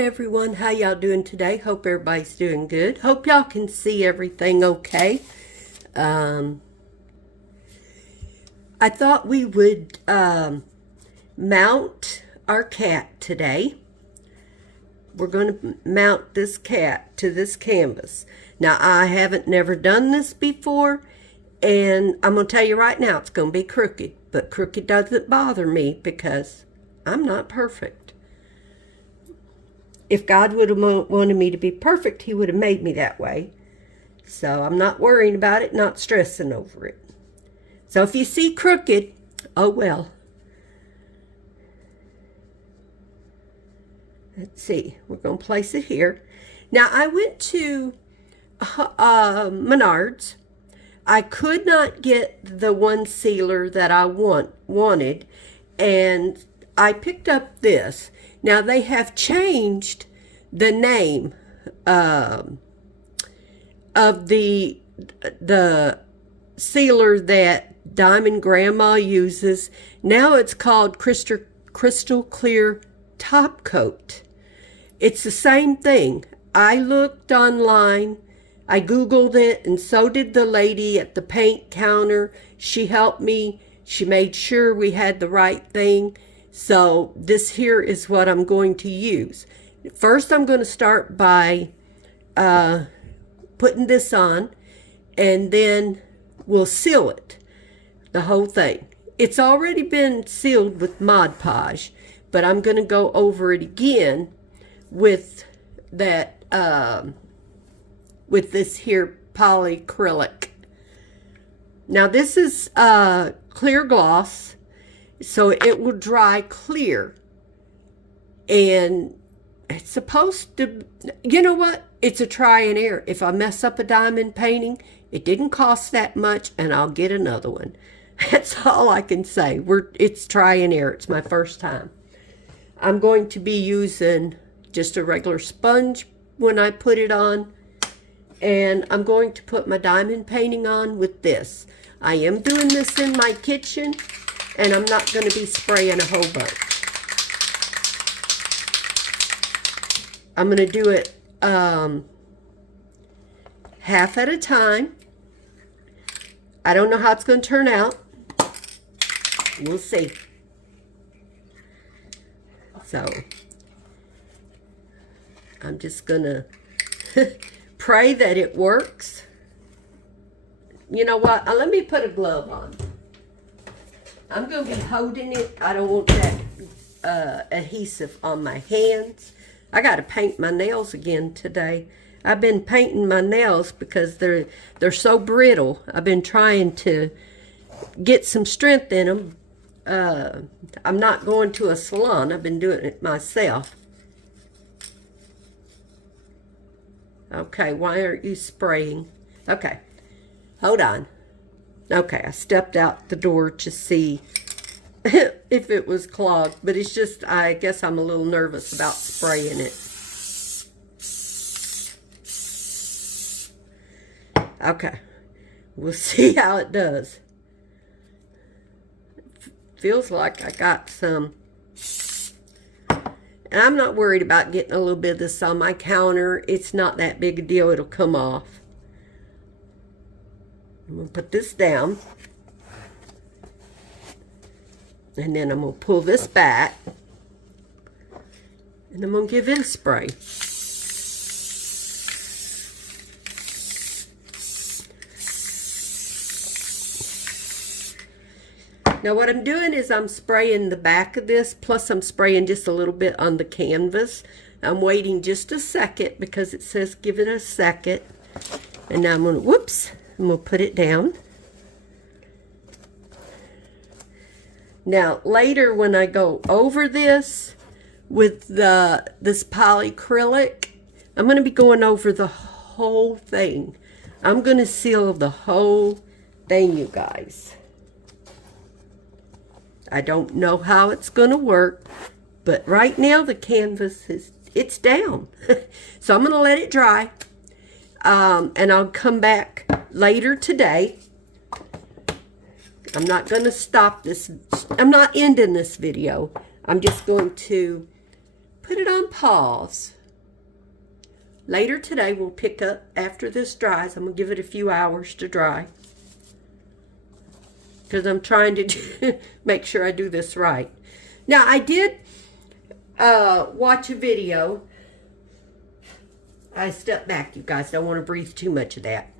everyone. How y'all doing today? Hope everybody's doing good. Hope y'all can see everything okay. I thought we would mount our cat today. We're going to mount this cat to this canvas. Now, I haven't never done this before, and I'm going to tell you right now, it's going to be crooked. But crooked doesn't bother me because I'm not perfect. If God would have wanted me to be perfect, he would have made me that way. So I'm not worrying about it, not stressing over it. So if you see crooked, oh well. Let's see. We're going to place it here. Now, I went to Menards. I could not get the one sealer that I wanted, and I picked up this. Now, they have changed the name of the sealer that Diamond Grandma uses. Now it's called Crystal Clear Top Coat. It's the same thing. I looked online. I Googled it, and so did the lady at the paint counter. She helped me. She made sure we had the right thing. So this here is what I'm going to use. First, I'm going to start by putting this on, and then we'll seal it, the whole thing. It's already been sealed with Mod Podge, but I'm going to go over it again with that, with this here polyacrylic. Now, this is clear gloss, so it will dry clear. And it's supposed to, you know what? It's a try and error. If I mess up a diamond painting, it didn't cost that much, and I'll get another one. That's all I can say. It's try and error. It's my first time. I'm going to be using just a regular sponge when I put it on. And I'm going to put my diamond painting on with this. I am doing this in my kitchen, and I'm not going to be spraying a whole bunch. I'm going to do it half at a time. I don't know how it's going to turn out. We'll see. So, I'm just going to pray that it works. You know what? Let me put a glove on. I'm going to be holding it. I don't want that adhesive on my hands. I got to paint my nails again today. I've been painting my nails because they're so brittle. I've been trying to get some strength in them. I'm not going to a salon. I've been doing it myself. Okay, why aren't you spraying? Okay, hold on. Okay, I stepped out the door to see if it was clogged, but it's just, I guess I'm a little nervous about spraying it. Okay, we'll see how it does. Feels like I got some. And I'm not worried about getting a little bit of this on my counter. It's not that big a deal. It'll come off. I'm going to put this down. And then I'm going to pull this back. And I'm going to give it a spray. Now what I'm doing is I'm spraying the back of this, plus I'm spraying just a little bit on the canvas. I'm waiting just a second because it says give it a second. And now I'm going to, whoops, I'm going to put it down. Now later when I go over this with this polyacrylic, I'm going to be going over the whole thing. I'm going to seal the whole thing, you guys. I don't know how it's going to work, but right now the canvas it's down. So I'm going to let it dry, and I'll come back later today. I'm not going to stop this. I'm not ending this video. I'm just going to put it on pause. Later today, we'll pick up after this dries. I'm going to give it a few hours to dry, because I'm trying to make sure I do this right. Now, I did watch a video. I stepped back, you guys. Don't want to breathe too much of that.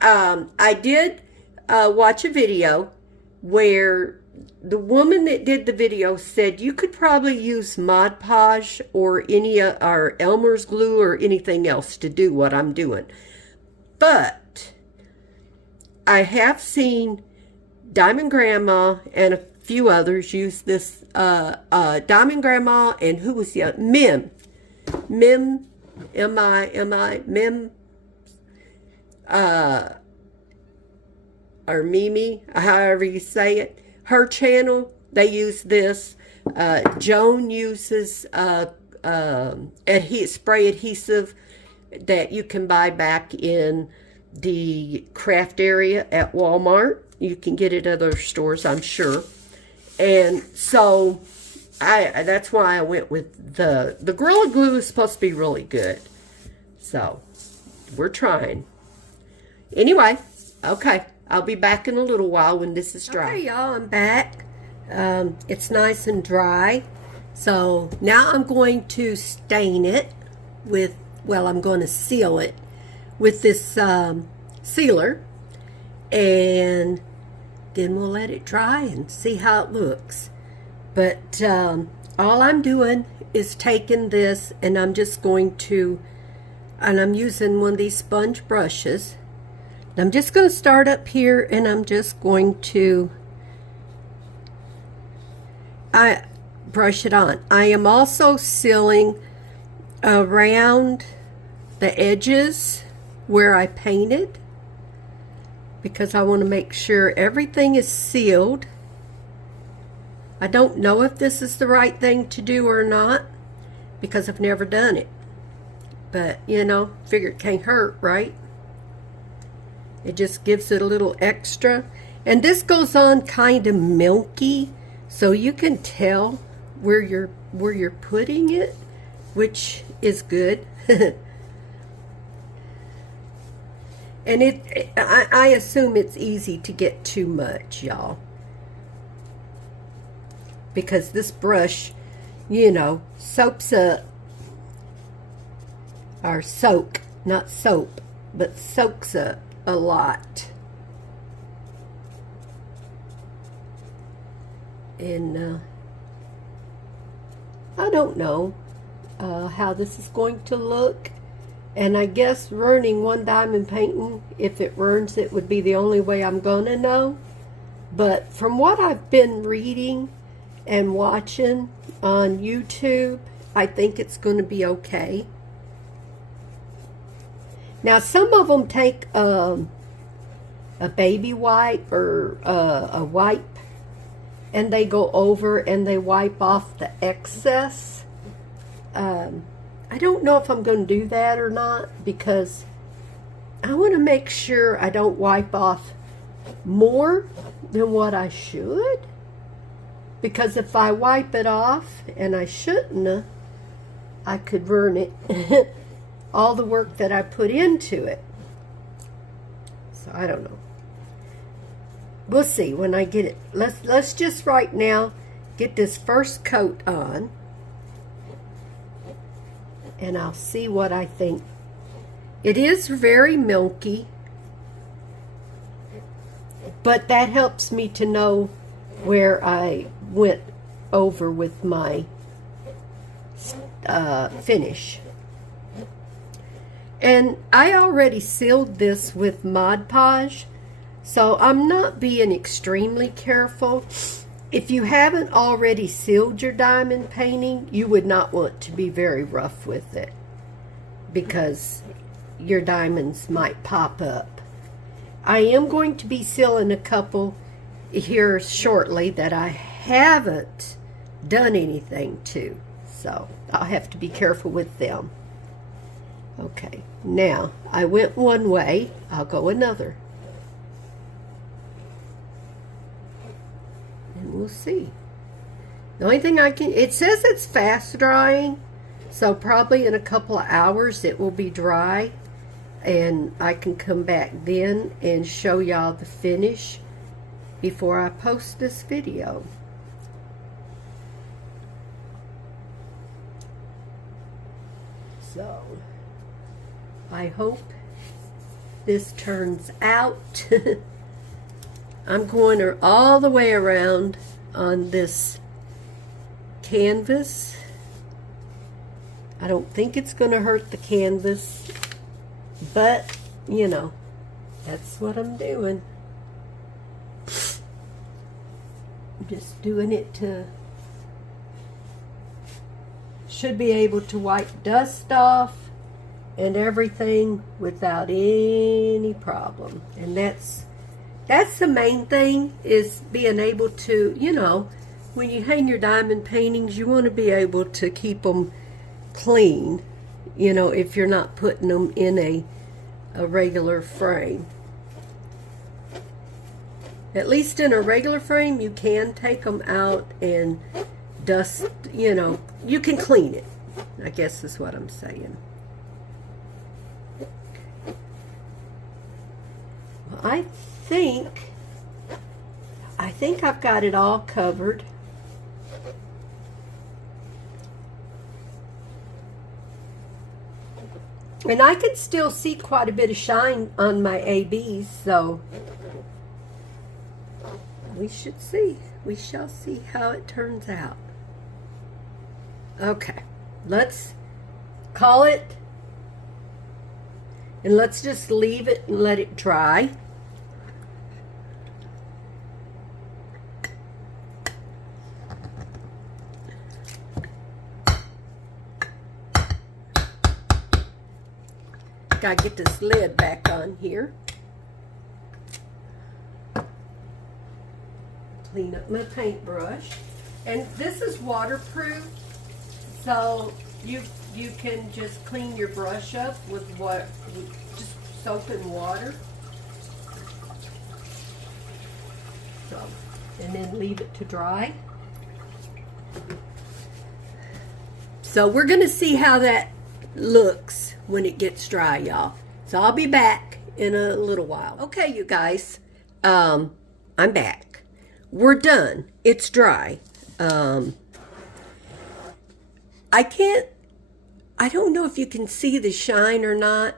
I did watch a video where the woman that did the video said you could probably use Mod Podge or or Elmer's glue or anything else to do what I'm doing. But I have seen Diamond Grandma and a few others use this. Diamond Grandma and who was the other? Mim, Mim, or Mimi, however you say it. Her channel, they use this. Joan uses spray adhesive that you can buy back in the craft area at Walmart. You can get it at other stores, I'm sure. And so that's why I went with the Gorilla Glue is supposed to be really good. So we're trying. Anyway, okay. I'll be back in a little while when this is dry. Okay, y'all, I'm back. It's nice and dry. So now I'm going to stain it with, well, I'm going to seal it with this sealer. And then we'll let it dry and see how it looks. But all I'm doing is taking this and I'm just going to, and I'm using one of these sponge brushes. I'm just going to start up here and I'm just going to brush it on. I am also sealing around the edges where I painted, because I want to make sure everything is sealed. I don't know if this is the right thing to do or not, because I've never done it. But, you know, figure it can't hurt, right? It just gives it a little extra. And this goes on kind of milky, so you can tell where you're putting it, which is good. And I assume it's easy to get too much, y'all. Because this brush, you know, soaks up, or soak, not soap, but soaks up a lot. And I don't know how this is going to look. And I guess burning one diamond painting, if it burns, it would be the only way I'm gonna know. But from what I've been reading and watching on YouTube, I think it's going to be okay. Now, some of them take a baby wipe or a wipe, and they go over and they wipe off the excess. I don't know if I'm going to do that or not, because I want to make sure I don't wipe off more than what I should. Because if I wipe it off, and I shouldn't, I could burn it. All the work that I put into it. So I don't know. We'll see when I get it. Let's just right now get this first coat on, and I'll see what I think. It is very milky, but that helps me to know where I went over with my finish. And I already sealed this with Mod Podge, so I'm not being extremely careful. If you haven't already sealed your diamond painting, you would not want to be very rough with it, because your diamonds might pop up. I am going to be sealing a couple here shortly that I haven't done anything to, so I'll have to be careful with them. Okay, now I went one way, I'll go another. And we'll see. The only thing it says it's fast drying, so probably in a couple of hours it will be dry, and I can come back then and show y'all the finish before I post this video. So I hope this turns out. I'm going all the way around on this canvas. I don't think it's going to hurt the canvas, but you know, that's what I'm doing. I'm just doing it to, should be able to wipe dust off and everything without any problem. And that's the main thing, is being able to, you know, when you hang your diamond paintings, you want to be able to keep them clean, you know, if you're not putting them in a regular frame. At least in a regular frame, you can take them out and dust, you know, you can clean it, I guess is what I'm saying. Well, I think I've got it all covered. And I can still see quite a bit of shine on my ABs, so we should see. We shall see how it turns out. Okay, let's call it, and let's just leave it and let it dry. Gotta get this lid back on here. Clean up my paintbrush. And this is waterproof, so you can just clean your brush up with just soap and water. So, and then leave it to dry. So we're gonna see how that looks when it gets dry, y'all. So I'll be back in a little while. Okay, you guys, I'm back. We're done. It's dry. I don't know if you can see the shine or not.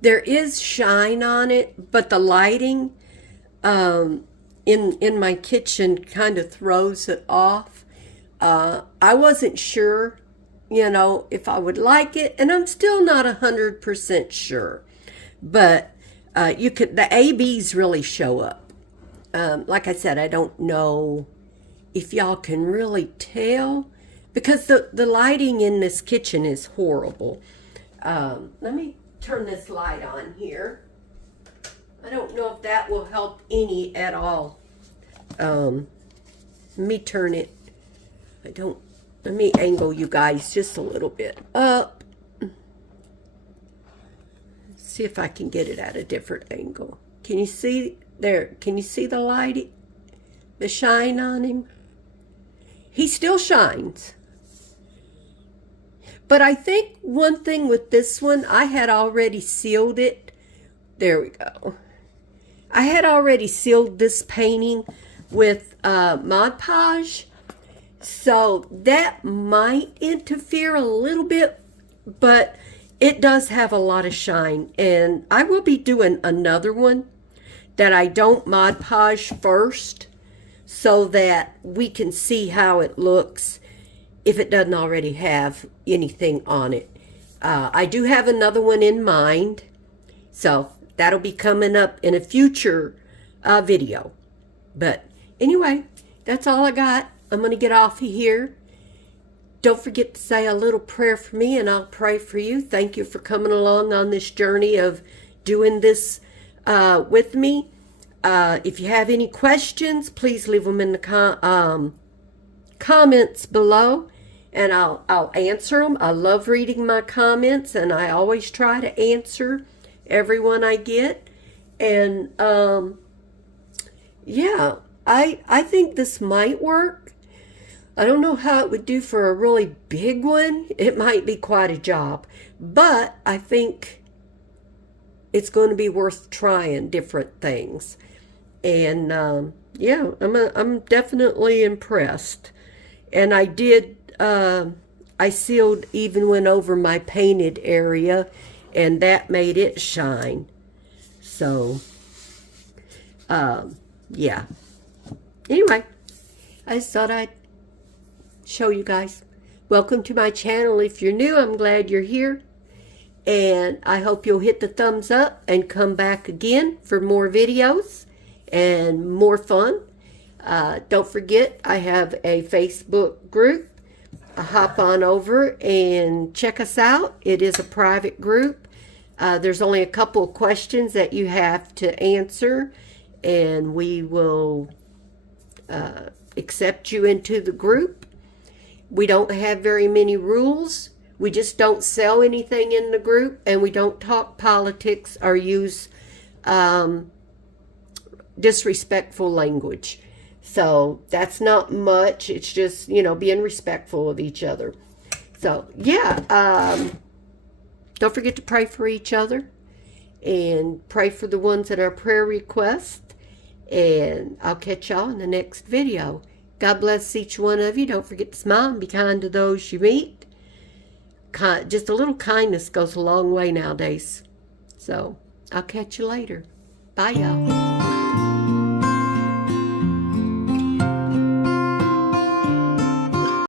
There is shine on it, but the lighting in my kitchen kind of throws it off. I wasn't sure, you know, if I would like it, and I'm still not 100% sure. But the ABs really show up. Like I said, I don't know if y'all can really tell, because the lighting in this kitchen is horrible. Let me turn this light on here. I don't know if that will help any at all. Let me turn it. Let me angle you guys just a little bit up. See if I can get it at a different angle. Can you see there? Can you see the light, the shine on him? He still shines. But I think one thing with this one, I had already sealed it. There we go. I had already sealed this painting with Mod Podge. So that might interfere a little bit, but it does have a lot of shine. And I will be doing another one that I don't Mod Podge first, so that we can see how it looks if it doesn't already have anything on it. I do have another one in mind, so that'll be coming up in a future video. But anyway, that's all I got. I'm going to get off of here. Don't forget to say a little prayer for me, and I'll pray for you. Thank you for coming along on this journey of doing this with me. If you have any questions, please leave them in the comments below, and I'll answer them. I love reading my comments, and I always try to answer everyone I get. And yeah, I think this might work. I don't know how it would do for a really big one. It might be quite a job, but I think it's going to be worth trying different things. And yeah, I'm definitely impressed. And I did, I sealed, even went over my painted area, and that made it shine. So, yeah. Anyway, I just thought I'd show you guys. Welcome to my channel. If you're new, I'm glad you're here. And I hope you'll hit the thumbs up and come back again for more videos and more fun. Don't forget, I have a Facebook group. Hop on over and check us out. It is a private group. There's only a couple of questions that you have to answer, and we will accept you into the group. We don't have very many rules. We just don't sell anything in the group, and we don't talk politics or use disrespectful language. So that's not much. It's just, you know, being respectful of each other. So, yeah, don't forget to pray for each other and pray for the ones that are prayer requests. And I'll catch y'all in the next video. God bless each one of you. Don't forget to smile and be kind to those you meet. Just a little kindness goes a long way nowadays. So, I'll catch you later. Bye, y'all.